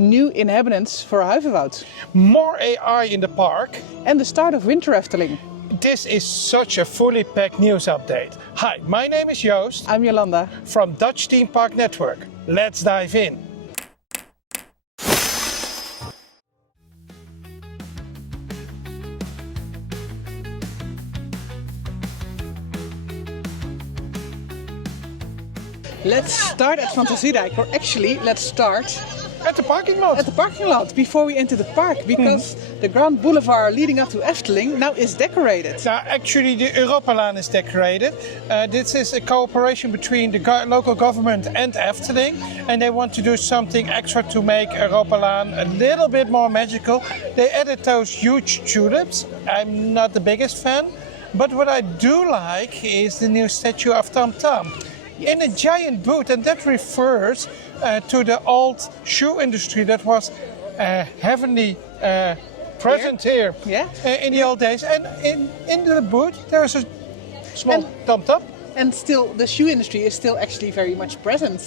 new inhabitants voor Huiverwoud. More AI in the park. And the start of Winter Efteling. This is such a fully packed news update. Hi, my name is Joost. I'm Jolanda. From Dutch Theme Park Network. Let's dive in. Let's start at Fantasiedijk, or actually let's start at the parking lot. At the parking lot before we enter the park, because the Grand Boulevard leading up to Efteling now is decorated. Now, actually, the Europalaan is decorated. This is a cooperation between the local government and Efteling, and they want to do something extra to make Europalaan a little bit more magical. They added those huge tulips. I'm not the biggest fan, but what I do like is the new statue of Tam Tam. In a giant boot, and that refers to the old shoe industry that was heavily present here in the old days. And in the boot there is a small tom-tom. And still, the shoe industry is still actually very much present.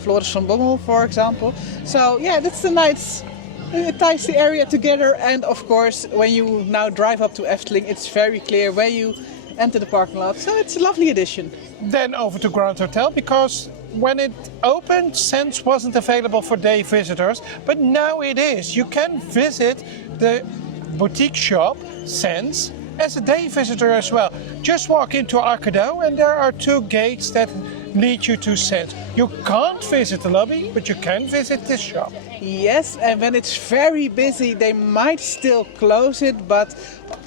Floris van Bommel, for example. So yeah, that's a nice. It ties the area together, and of course, when you now drive up to Efteling, it's very clear where you enter the parking lot. So it's a lovely addition. Then over to Grand Hotel, because when it opened, Sense wasn't available for day visitors, but now it is. You can visit the boutique shop, Sense, as a day visitor as well. Just walk into Arcado and there are 2 gates that lead you to Sense. You can't visit the lobby, but you can visit this shop. Yes, and when it's very busy, they might still close it, but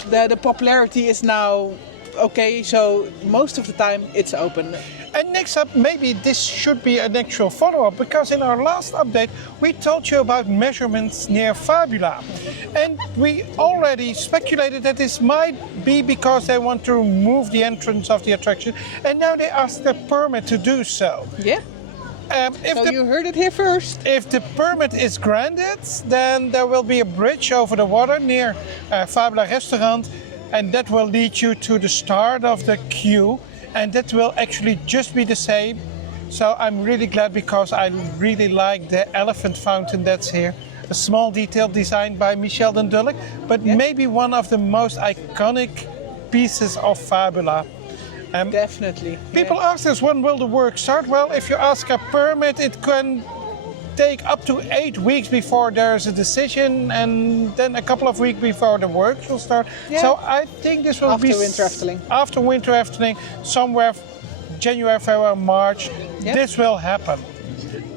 the popularity is now okay, so most of the time it's open. And next up, maybe this should be an actual follow-up, because in our last update we told you about measurements near Fabula. And we already speculated that this might be because they want to remove the entrance of the attraction, and now they asked the permit to do so. Yeah. So you heard it here first. If the permit is granted, then there will be a bridge over the water near Fabula restaurant, and that will lead you to the start of the queue, and that will actually just be the same. So I'm really glad, because I really like the elephant fountain that's here. A small detail designed by Michel den Dulk, but maybe one of the most iconic pieces of Fabula. Definitely. People ask us, when will the work start? Well, if you ask a permit, it can take up to 8 weeks before there's a decision, and then a couple of weeks before the work will start. Yeah. So I think this will be Winter Efteling. After Winter Efteling, somewhere January, February, March, this will happen.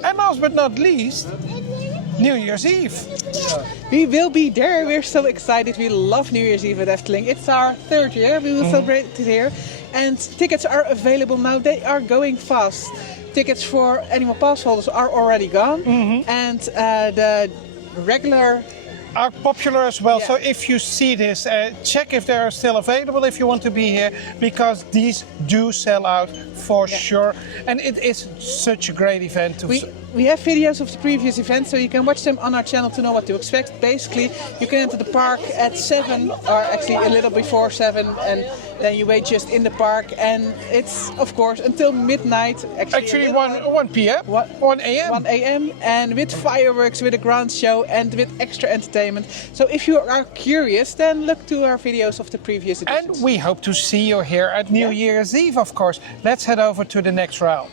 And last but not least, New Year's Eve. We will be there. We're so excited. We love New Year's Eve at Efteling. It's our 3rd year. We will celebrate it here. And tickets are available now. They are going fast. Tickets for annual pass holders are already gone, and the regular are popular as well. So if you see this, check if they are still available if you want to be here, because these do sell out for sure. And it is such a great event to we have videos of the previous events, so you can watch them on our channel to know what to expect. Basically, you can enter the park at 7, or actually a little before 7, and then you wait just in the park, and it's of course until midnight. Actually 1 p.m. 1 a.m. 1 a.m. and with fireworks, with a ground show, and with extra entertainment. So if you are curious, then look to our videos of the previous editions. And we hope to see you here at New Year's Eve, of course. Let's head over to the next round.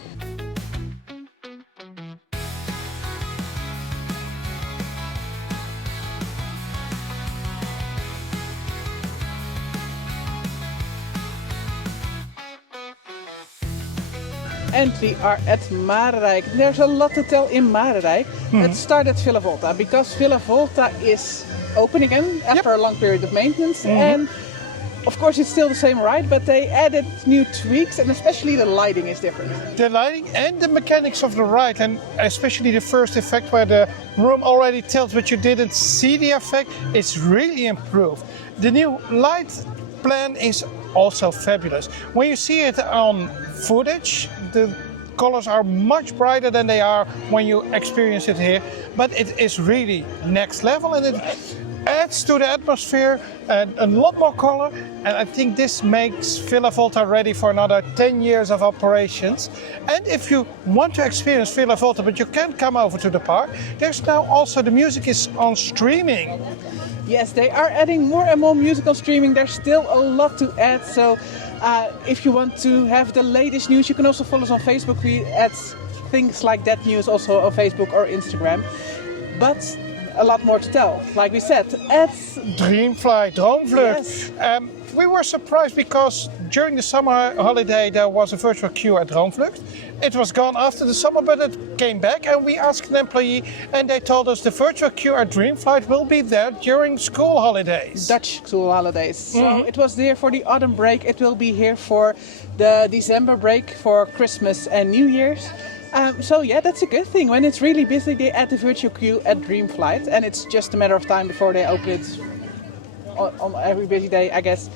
And we are at Marenrijk. There's a lot to tell in Marenrijk. Let's start at Villa Volta, because Villa Volta is open again after a long period of maintenance. And of course it's still the same ride, but they added new tweaks, and especially the lighting is different. The lighting and the mechanics of the ride, and especially the first effect where the room already tilts but you didn't see the effect, is really improved. The new light plan is also fabulous. When you see it on footage, the colors are much brighter than they are when you experience it here. But it is really next level, and it adds to the atmosphere and a lot more color. And I think this makes Villa Volta ready for another 10 years of operations. And if you want to experience Villa Volta, but you can't come over to the park, there's now also the music is on streaming. Yes, they are adding more and more music on streaming. There's still a lot to add. So if you want to have the latest news, you can also follow us on Facebook. We add things like that news also on Facebook or Instagram. But a lot more to tell. Like we said, at Dreamflight, Droomvlucht. Yes. We were surprised because during the summer holiday there was a virtual queue at Droomvlucht. It was gone after the summer, but it came back, and we asked an employee and they told us the virtual queue at Dreamflight will be there during school holidays. Dutch school holidays. So it was there for the autumn break. It will be here for the December break for Christmas and New Year's. So yeah, that's a good thing. When it's really busy, they add the virtual queue at Dreamflight, and it's just a matter of time before they open it on every busy day, I guess.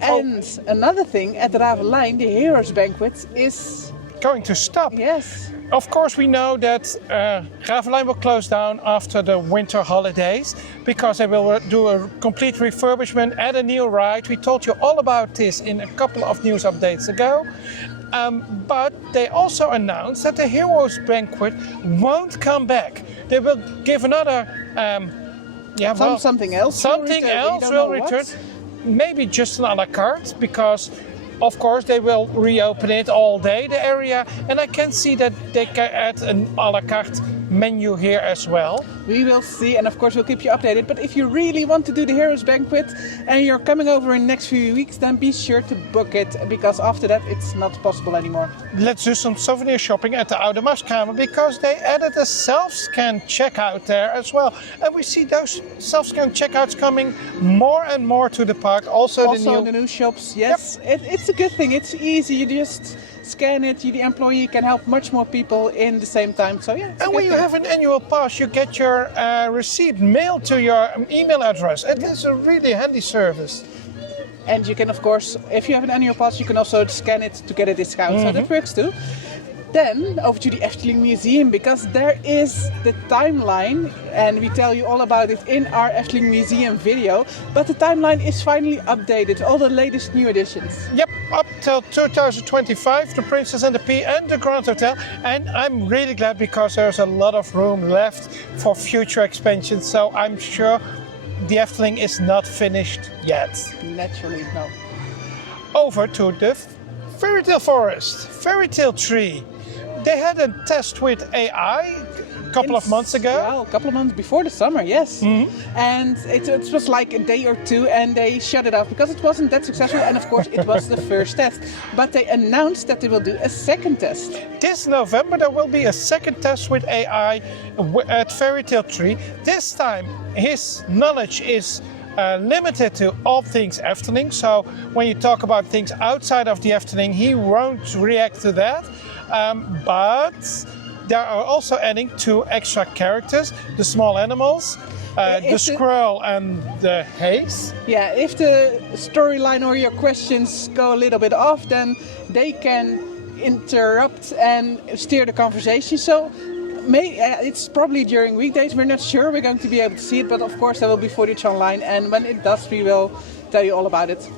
And another thing, at the Ravelijn, the Heroes Banquet is going to stop. Yes. Of course, we know that Ravelijn will close down after the winter holidays because they will do a complete refurbishment, add a new ride. We told you all about this in a couple of news updates ago. But they also announced that the Heroes Banquet won't come back. They will give another, something else. Something else will return. Maybe just an a la carte, because of course they will reopen it all day, the area, and I can see that they can add an a la carte menu here as well. We will see, and of course we'll keep you updated. But if you really want to do the Heroes Banquet and you're coming over in the next few weeks, then be sure to book it, because after that it's not possible anymore. Let's do some souvenir shopping at the Oude Maskamer, because they added a self-scan checkout there as well. And we see those self-scan checkouts coming more and more to the park. Also the new shops, yes. Yep. It's a good thing, it's easy, you just scan it, the employee can help much more people in the same time. So yeah. And when you have an annual pass, you get your receipt mailed to your email address. And it's a really handy service. And you can, of course, if you have an annual pass, you can also scan it to get a discount. So that works too. Then over to the Efteling Museum, because there is the timeline, and we tell you all about it in our Efteling Museum video. But the timeline is finally updated, all the latest new additions. Yep, up till 2025, the Princess and the Pea and the Grand Hotel. And I'm really glad because there's a lot of room left for future expansion. So I'm sure the Efteling is not finished yet. Naturally, no. Over to the Fairy Tale Forest, Fairy Tale Tree. They had a test with AI a couple of months ago. Well, a couple of months before the summer, yes. And it was like a day or two, and they shut it off because it wasn't that successful. And of course, it was the first test. But they announced that they will do a second test. This November, there will be a second test with AI at Fairy Tale Tree. This time, his knowledge is limited to all things Efteling. So when you talk about things outside of the Efteling, he won't react to that. But they are also adding 2 extra characters, the small animals, the squirrel and the haze. Yeah, if the storyline or your questions go a little bit off, then they can interrupt and steer the conversation. So it's probably during weekdays, we're not sure we're going to be able to see it, but of course there will be footage online, and when it does, we will tell you all about it.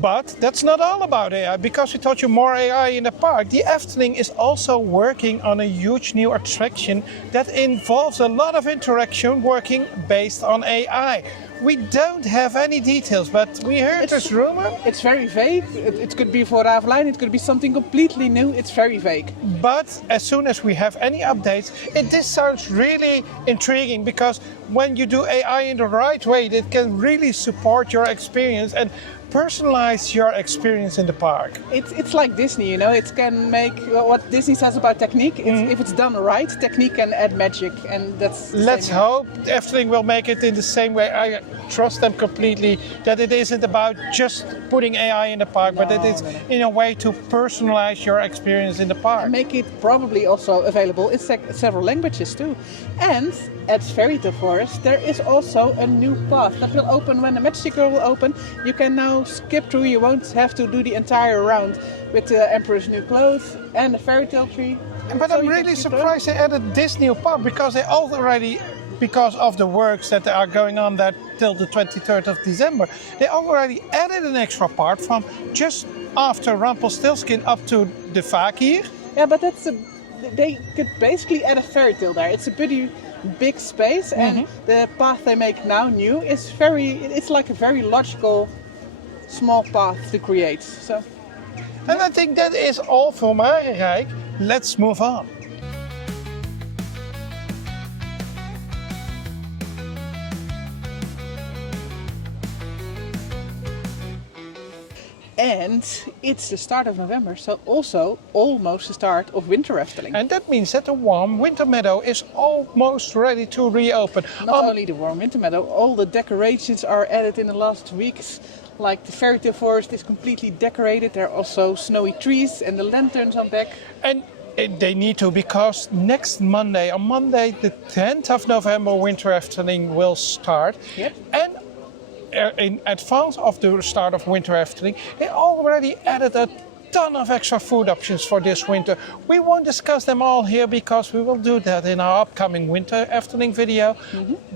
But that's not all about AI, because we taught you more AI in the park. The Efteling is also working on a huge new attraction that involves a lot of interaction working based on AI. We don't have any details, but we heard this rumor. It's very vague. It could be for Ravelijn, it could be something completely new. It's very vague. But as soon as we have any updates, this sounds really intriguing, because when you do AI in the right way, it can really support your experience and personalize your experience in the park. It's like Disney, you know. It can make what Disney says about technique. If it's done right, technique can add magic, and that's. Let's hope Efteling will make it in the same way. I trust them completely, that it isn't about just putting AI in the park, but that it's in a way to personalize your experience in the park. And make it probably also available in several languages too. And at Fairy Tale Forest there is also a new path that will open when the Magic Girl will open. You can now skip through, you won't have to do the entire round with the Emperor's New Clothes and the Fairy Tale Tree. But I'm really surprised they added this new part, because they already, because of the works that are going on there till the 23rd of December, they already added an extra part from just after Rumpelstiltskin up to the Fakir. Yeah, but they could basically add a fairy tale there. It's a pretty big space, and the path they make now new is it's like a very logical small path to create. So. And I think that is all for Marenrijk. Let's move on. And it's the start of November, so also almost the start of Winter Efteling. And that means that the warm winter meadow is almost ready to reopen. Not only the warm winter meadow, all the decorations are added in the last weeks. Like the Fairy Tale Forest is completely decorated. There are also snowy trees and the lanterns on deck. And they need to, because next Monday, on Monday the 10th of November, Winter Efteling will start. Yep. And in advance of the start of Winter Efteling, they already added a ton of extra food options for this winter. We won't discuss them all here because we will do that in our upcoming Winter Efteling video,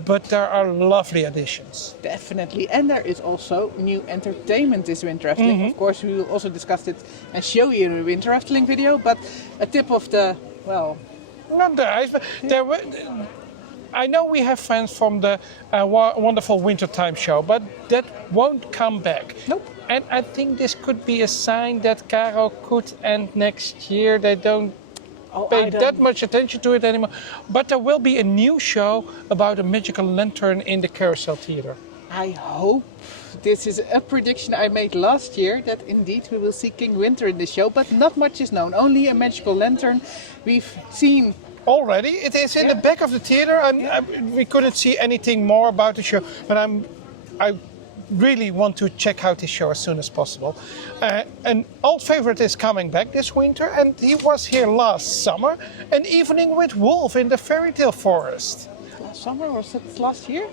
but there are lovely additions. Definitely, and there is also new entertainment this Winter Efteling. Of course, we will also discuss it and show you in the Winter Efteling video, but a tip of the, well... Not the ice, but there were... I know we have fans from the wonderful Wintertime show, but that won't come back. Nope. And I think this could be a sign that Caro could end next year. They don't pay that much attention to it anymore. But there will be a new show about a magical lantern in the Carousel Theatre. I hope this is a prediction I made last year, that indeed we will see King Winter in the show, but not much is known. Only a magical lantern. We've seen... Already, it is in the back of the theater, and we couldn't see anything more about the show. But I really want to check out this show as soon as possible. An old favorite is coming back this winter, and he was here last summer. An evening with Wolf in the Fairy Tale Forest. Last summer, or was it last year?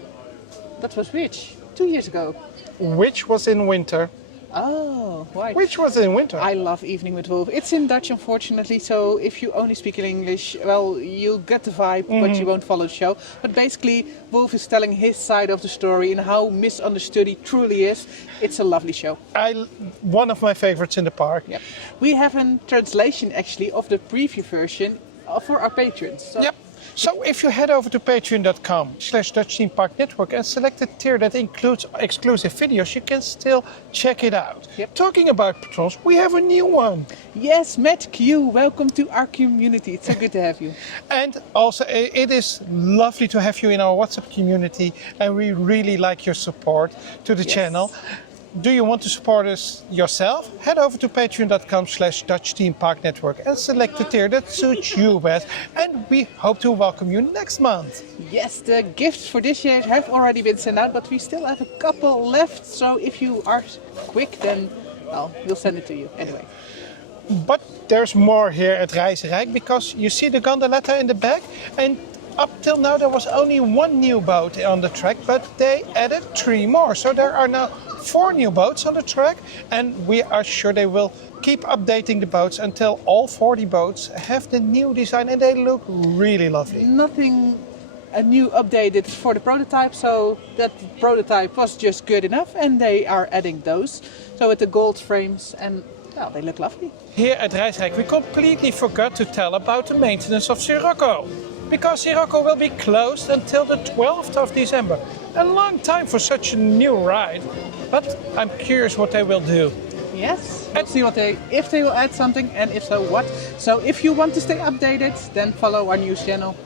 That was which? 2 years ago. Which was in winter. Oh, right. Which was in winter. I love Evening with Wolf. It's in Dutch, unfortunately, so if you only speak in English, well, you'll get the vibe, but you won't follow the show. But basically, Wolf is telling his side of the story and how misunderstood he truly is. It's a lovely show. One of my favorites in the park. Yep. We have a translation, actually, of the preview version for our patrons. So Yep. So if you head over to patreon.com/Dutch Theme Park Network and select the tier that includes exclusive videos, you can still check it out. Yep. Talking about patrons, we have a new one. Yes, Matt Q, welcome to our community. It's so good to have you. And also, it is lovely to have you in our WhatsApp community, and we really like your support to the channel. Do you want to support us yourself? Head over to patreon.com/Dutch Theme Park Network and select the tier that suits you best. And we hope to welcome you next month. Yes, the gifts for this year have already been sent out, but we still have a couple left. So if you are quick, then, well, we'll send it to you anyway. But there's more here at Reizenrijk, because you see the Gondoletta in the back, and up till now there was only one new boat on the track, but they added 3 more. So there are now 4 new boats on the track, and we are sure they will keep updating the boats until all 40 boats have the new design, and they look really lovely. Nothing new updated for the prototype, so that prototype was just good enough, and they are adding those. So with the gold frames, and well, they look lovely. Here at Reizenrijk we completely forgot to tell about the maintenance of Sirocco, because Sirocco will be closed until the 12th of December. A long time for such a new ride, but I'm curious what they will do. Yes, we'll see if they will add something, and if so, what. So if you want to stay updated, then follow our news channel.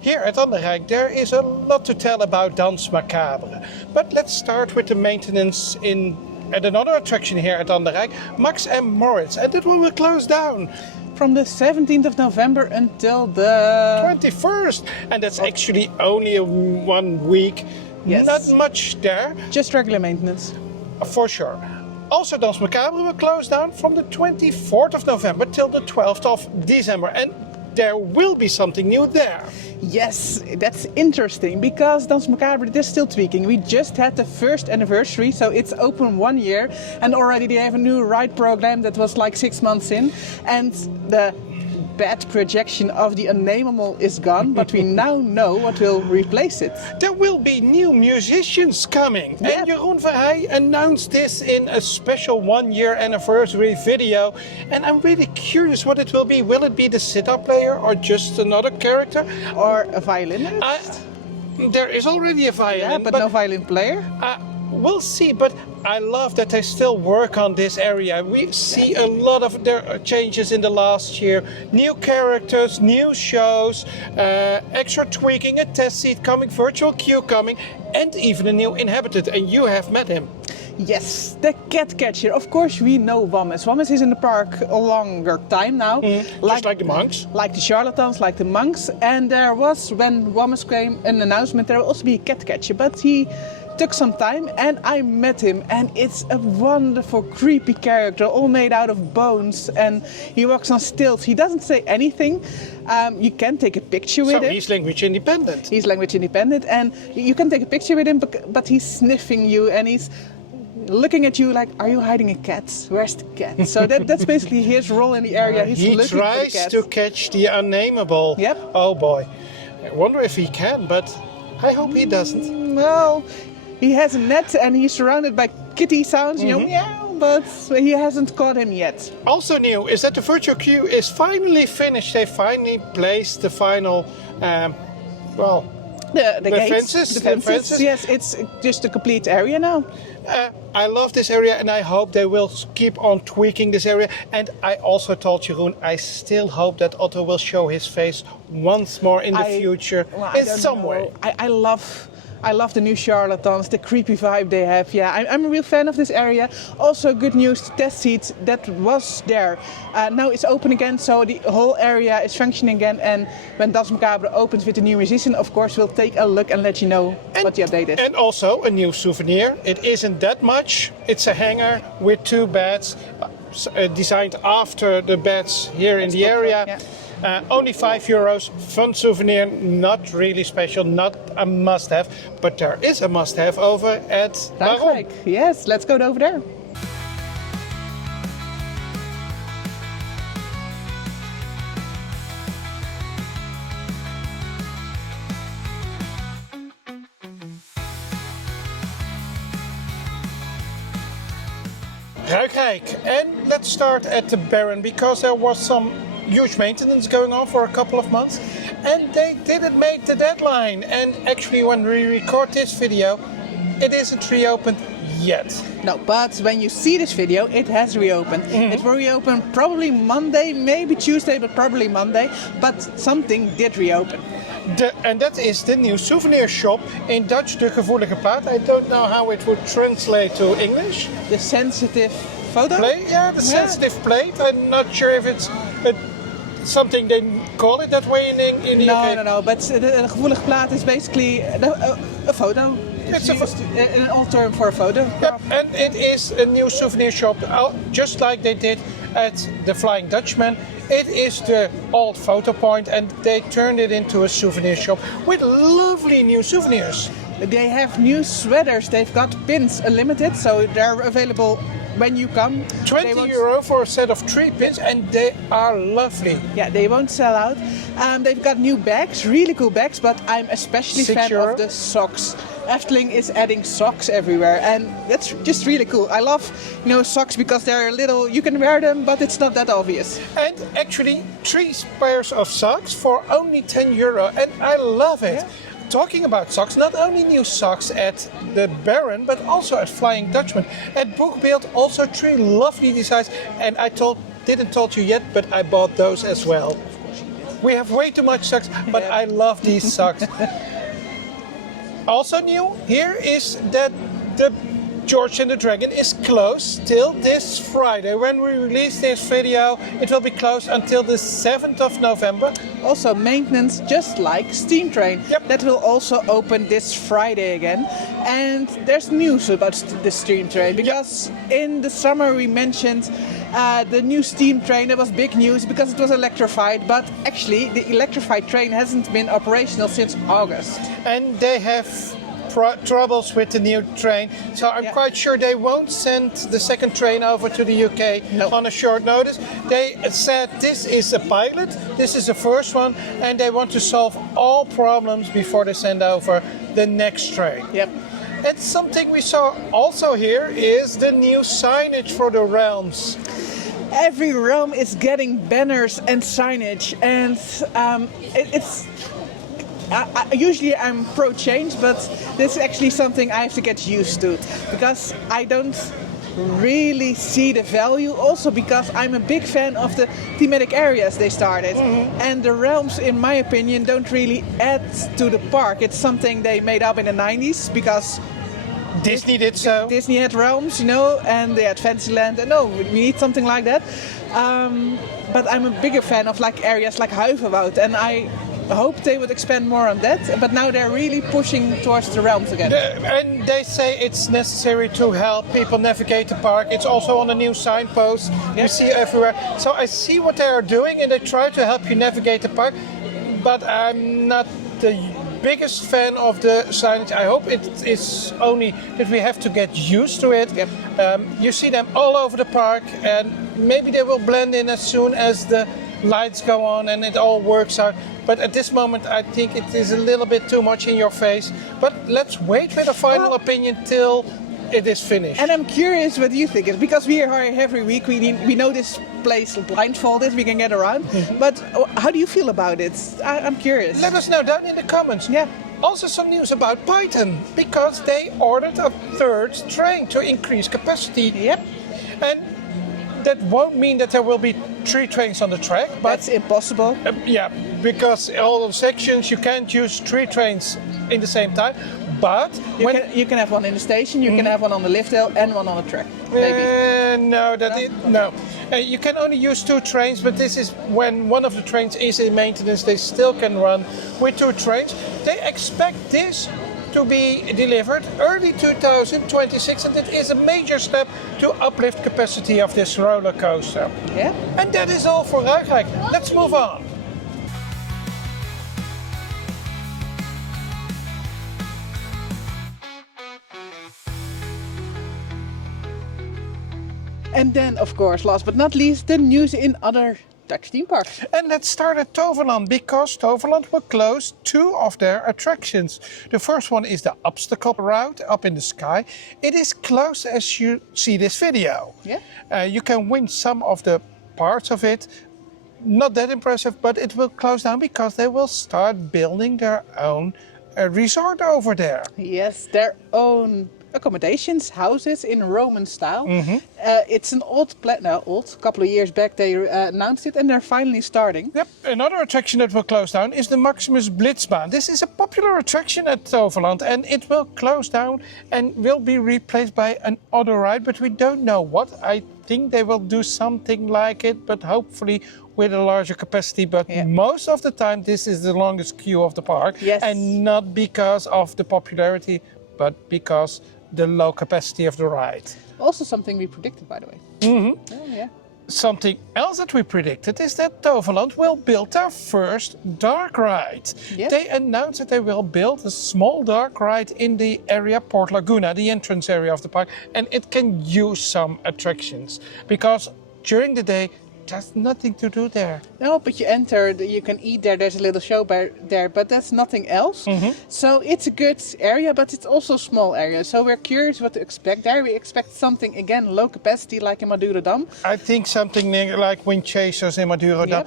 Here at Anderrijk there is a lot to tell about Danse Macabre. But let's start with the maintenance in at another attraction here at Anderrijk, Max and Moritz, and it will close down. From the 17th of November until the 21st, and that's actually only 1 week. Yes. Not much there. Just regular maintenance. For sure. Also, Danse Macabre will close down from the 24th of November till the 12th of December, and there will be something new there. Yes, that's interesting because Danse Macabre, they're still tweaking. We just had the first anniversary, so it's open 1 year, and already they have a new ride program that was like 6 months in, and the bad projection of the unnameable is gone, but we now know what will replace it. There will be new musicians coming. Yeah. And Jeroen Verheij announced this in a special 1 year anniversary video. And I'm really curious what it will be. Will it be the sitar player or just another character? Or a violinist. There is already a violin. Yeah, but no violin player. We'll see, but I love that they still work on this area. We see a lot of their changes in the last year. New characters, new shows, extra tweaking, a test seat coming, virtual queue coming, and even a new inhabitant. And you have met him. Yes, the cat catcher. Of course, we know Wammes. Wammes is in the park a longer time now. Just like the monks. Like the charlatans, like the monks. And there was, when Wammes came, an announcement there will also be a cat catcher. But he took some time and I met him, and it's a wonderful creepy character all made out of bones, and he walks on stilts. He doesn't say anything. You can take a picture with So him. he's language independent. He's language independent, and you can take a picture with him, but he's sniffing you and he's looking at you like, are you hiding a cat? Where's the cat? So that's basically his role in the area. He's He looking for the tries cat. to catch the unnameable. Yep. Oh boy. I wonder if he can, but I hope he doesn't. Well, he has a net and he's surrounded by kitty sounds, you know, meow, but he hasn't caught him yet. Also new is that the virtual queue is finally finished. They finally placed the final, The gates, fences, the the fences. fences. Yes, it's just a complete area now. I love this area and I hope they will keep on tweaking this area. And I also told Jeroen, I still hope that Otto will show his face once more in the future in some way. I love the new charlatans, the creepy vibe they have. Yeah, I'm a real fan of this area. Also, good news, the test seat that was there. Now it's open again, so the whole area is functioning again. And when Danse Macabre opens with the new musician, of course, we'll take a look and let you know what the update is. And also a new souvenir. It isn't that much. It's a hanger with 2 beds, designed after the beds here in the area. Yeah. Only €5, fun souvenir, not really special, not a must-have, but there is a must-have over at Baron. Ruigrijk. Yes, let's go over there. Ruigrijk. And let's start at the Baron, because there was some huge maintenance going on for a couple of months and they didn't make the deadline, and actually when we record this video it isn't reopened yet. No, but when you see this video, it has reopened. It will reopen probably Monday, maybe Tuesday, but probably Monday. But something did reopen. And that is the new souvenir shop, in Dutch de gevoelige plaat. I don't know how it would translate to English. The sensitive photo? Plate? Yeah, the sensitive plate. I'm not sure if it's something they call it that way in the UK. No, but the gevoelige plaat is basically a photo. It's an old term for a photo. Yep, and it is a new souvenir shop, just like they did at the Flying Dutchman. It is the old photo point, and they turned it into a souvenir shop with lovely new souvenirs. They have new sweaters. They've got pins, unlimited, so they're available when you come. €20 for a set of 3 pins, and they are lovely. Yeah, they won't sell out. They've got new bags, really cool bags, but I'm especially fan €6. of the socks. Efteling is adding socks everywhere, and that's just really cool. I love, socks because they're little. You can wear them, but it's not that obvious. And actually, 3 pairs of socks for only €10, and I love it. Yeah. Talking about socks, not only new socks at the Baron, but also at Flying Dutchman. At Boekbeeld, also 3 lovely designs, and I didn't told you yet, but I bought those as well. We have way too much socks, but I love these socks. Also new here is that the George and the Dragon is closed till this Friday. When we release this video, it will be closed until the 7th of November. Also maintenance, just like Steam Train. Yep. That will also open this Friday again. And there's news about the Steam Train, because in the summer we mentioned the new Steam Train. That was big news because it was electrified, but actually the electrified train hasn't been operational since August. And they have troubles with the new train, so I'm quite sure they won't send the second train over to the UK on a short notice. They said this is a pilot, this is the first one, and they want to solve all problems before they send over the next train. Yep. And something we saw also here is the new signage for the realms. Every realm is getting banners and signage, and it's usually I'm pro change, but this is actually something I have to get used to, because I don't really see the value. Also because I'm a big fan of the thematic areas they started, and the realms, in my opinion, don't really add to the park. It's something they made up in the 90s because Disney did so. Disney had realms, you know, and they had Fantasyland, and we need something like that. But I'm a bigger fan of like areas like Huiverwoud, and I hope they would expand more on that. But now they're really pushing towards the realms again. And they say it's necessary to help people navigate the park. It's also on the new signposts you see everywhere. So I see what they are doing, and they try to help you navigate the park. But I'm not the biggest fan of the signage. I hope it is only that we have to get used to it. Yep. You see them all over the park, and maybe they will blend in as soon as the lights go on and it all works out. But at this moment, I think it is a little bit too much in your face. But let's wait with a final opinion till it is finished. And I'm curious what you think, because we are here every week. We know this place blindfolded, we can get around. But how do you feel about it? I'm curious. Let us know down in the comments. Yeah. Also some news about Python, because they ordered a third train to increase capacity. Yep. And that won't mean that there will be 3 trains on the track. But that's impossible. Because all the sections you can't use 3 trains in the same time. But you can have one in the station, you can have one on the lift hill and one on the track. Maybe. No. You can only use 2 trains, but this is when one of the trains is in maintenance. They still can run with 2 trains. They expect this to be delivered early 2026, and it is a major step to uplift capacity of this roller coaster. Yeah. And that is all for Ruigrijk. Let's move on. And then, of course, last but not least, the news in other Dutch theme parks. And let's start at Toverland, because Toverland will close 2 of their attractions. The first one is the obstacle route up in the sky. It is closed as you see this video. Yeah. You can win some of the parts of it. Not that impressive, but it will close down because they will start building their own resort over there. Yes, their own accommodations, houses in Roman style. It's an old couple of years back they announced it, and they're finally starting. Yep, another attraction that will close down is the Maximus Blitzbaan. This is a popular attraction at Toverland, and it will close down and will be replaced by another ride, but we don't know what. I think they will do something like it, but hopefully with a larger capacity. But most of the time this is the longest queue of the park. Yes. And not because of the popularity, but because the low capacity of the ride. Also something we predicted, by the way. Oh, yeah. Something else that we predicted is that Toverland will build their first dark ride. Yes. They announced that they will build a small dark ride in the area Port Laguna, the entrance area of the park, and it can use some attractions because during the day there's nothing to do there. No, but you enter, you can eat there, there's a little show there, but that's nothing else. So it's a good area, but it's also a small area. So we're curious what to expect there. We expect something, again, low capacity like in Madurodam. I think something like Wind Chasers in Madurodam.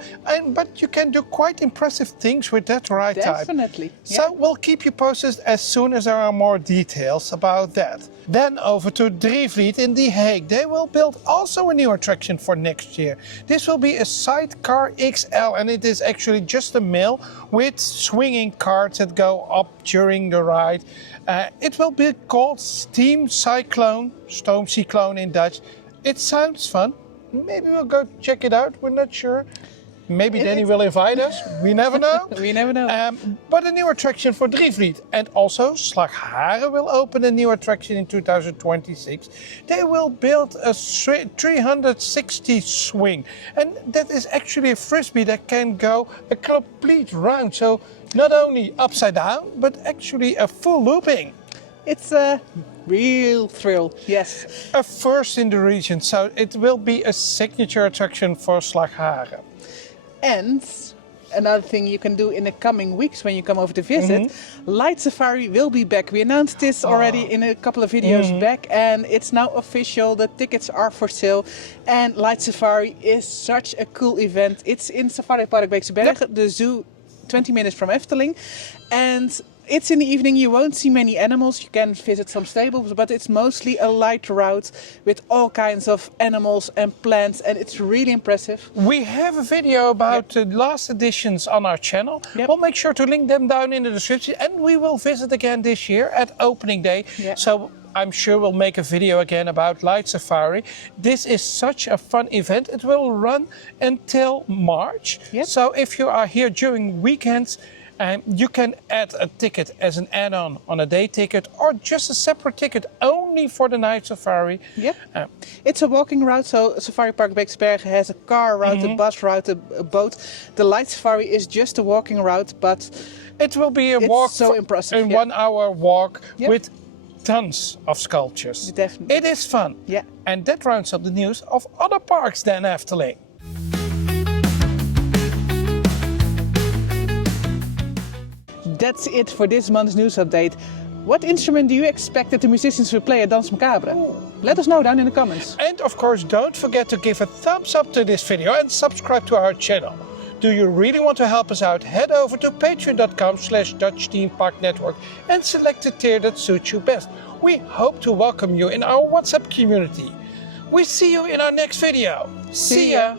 But you can do quite impressive things with that ride type. Definitely. So we'll keep you posted as soon as there are more details about that. Then over to Drievliet in The Hague. They will build also a new attraction for next year. This will be a Sidecar XL, and it is actually just a mill with swinging carts that go up during the ride. It will be called Steam Cyclone, Stoomcyclone in Dutch. It sounds fun. Maybe we'll go check it out. We're not sure. Maybe Danny will invite us. We never know. We never know. But a new attraction for Drievliet. And also Slagharen will open a new attraction in 2026. They will build a 360 swing. And that is actually a frisbee that can go a complete round. So not only upside down, but actually a full looping. It's a real thrill, yes. A first in the region. So it will be a signature attraction for Slagharen. And another thing you can do in the coming weeks when you come over to visit, Light Safari will be back. We announced this already in a couple of videos back, and it's now official. The tickets are for sale, and Light Safari is such a cool event. It's in Safari Park Beekse Bergen, the zoo 20 minutes from Efteling, and it's in the evening. You won't see many animals. You can visit some stables, but it's mostly a light route with all kinds of animals and plants, and it's really impressive. We have a video about the last editions on our channel. We'll make sure to link them down in the description, and we will visit again this year at opening day. So I'm sure we'll make a video again about Light Safari. This is such a fun event. It will run until March. So if you are here during weekends, you can add a ticket as an add-on on a day ticket, or just a separate ticket only for the night safari. It's a walking route, so Safari Park Beekse Bergen has a car route, a bus route, a boat. The Light Safari is just a walking route, but it will be a walk, so impressive. A 1 hour walk with tons of sculptures. Definitely. It is fun. And that rounds up the news of other parks than Efteling. That's it for this month's news update. What instrument do you expect that the musicians will play at Danse Macabre? Let us know down in the comments. And of course, don't forget to give a thumbs up to this video and subscribe to our channel. Do you really want to help us out? Head over to patreon.com/Dutch Theme Park Network and select the tier that suits you best. We hope to welcome you in our WhatsApp community. We see you in our next video. See ya!